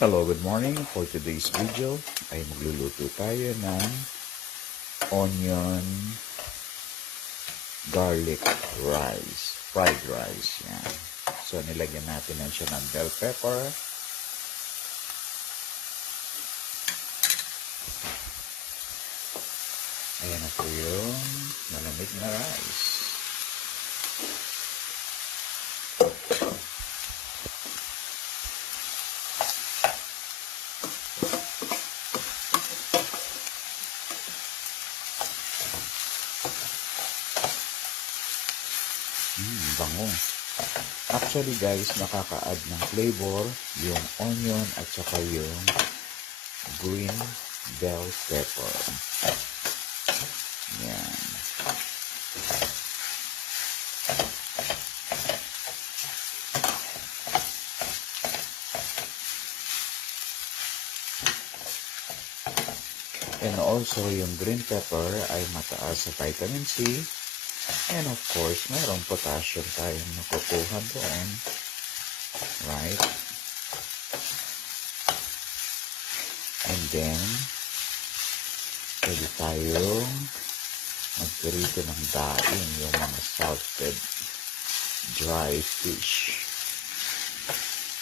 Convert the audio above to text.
Hello, good morning. For today's video ay magluluto tayo ng onion garlic rice, fried rice. Yan. So, nilagyan natin na siya ng bell pepper. Ayan na po yung malamig na rice. Bango. Actually guys, nakaka-add ng flavor yung onion at saka yung green bell pepper. Yan. And also yung green pepper ay mataas sa vitamin C. And of course, mayroong potassium tayong nakukuha doon. Right? And then, pwede tayong magprito ng daing, yung mga salted dry fish.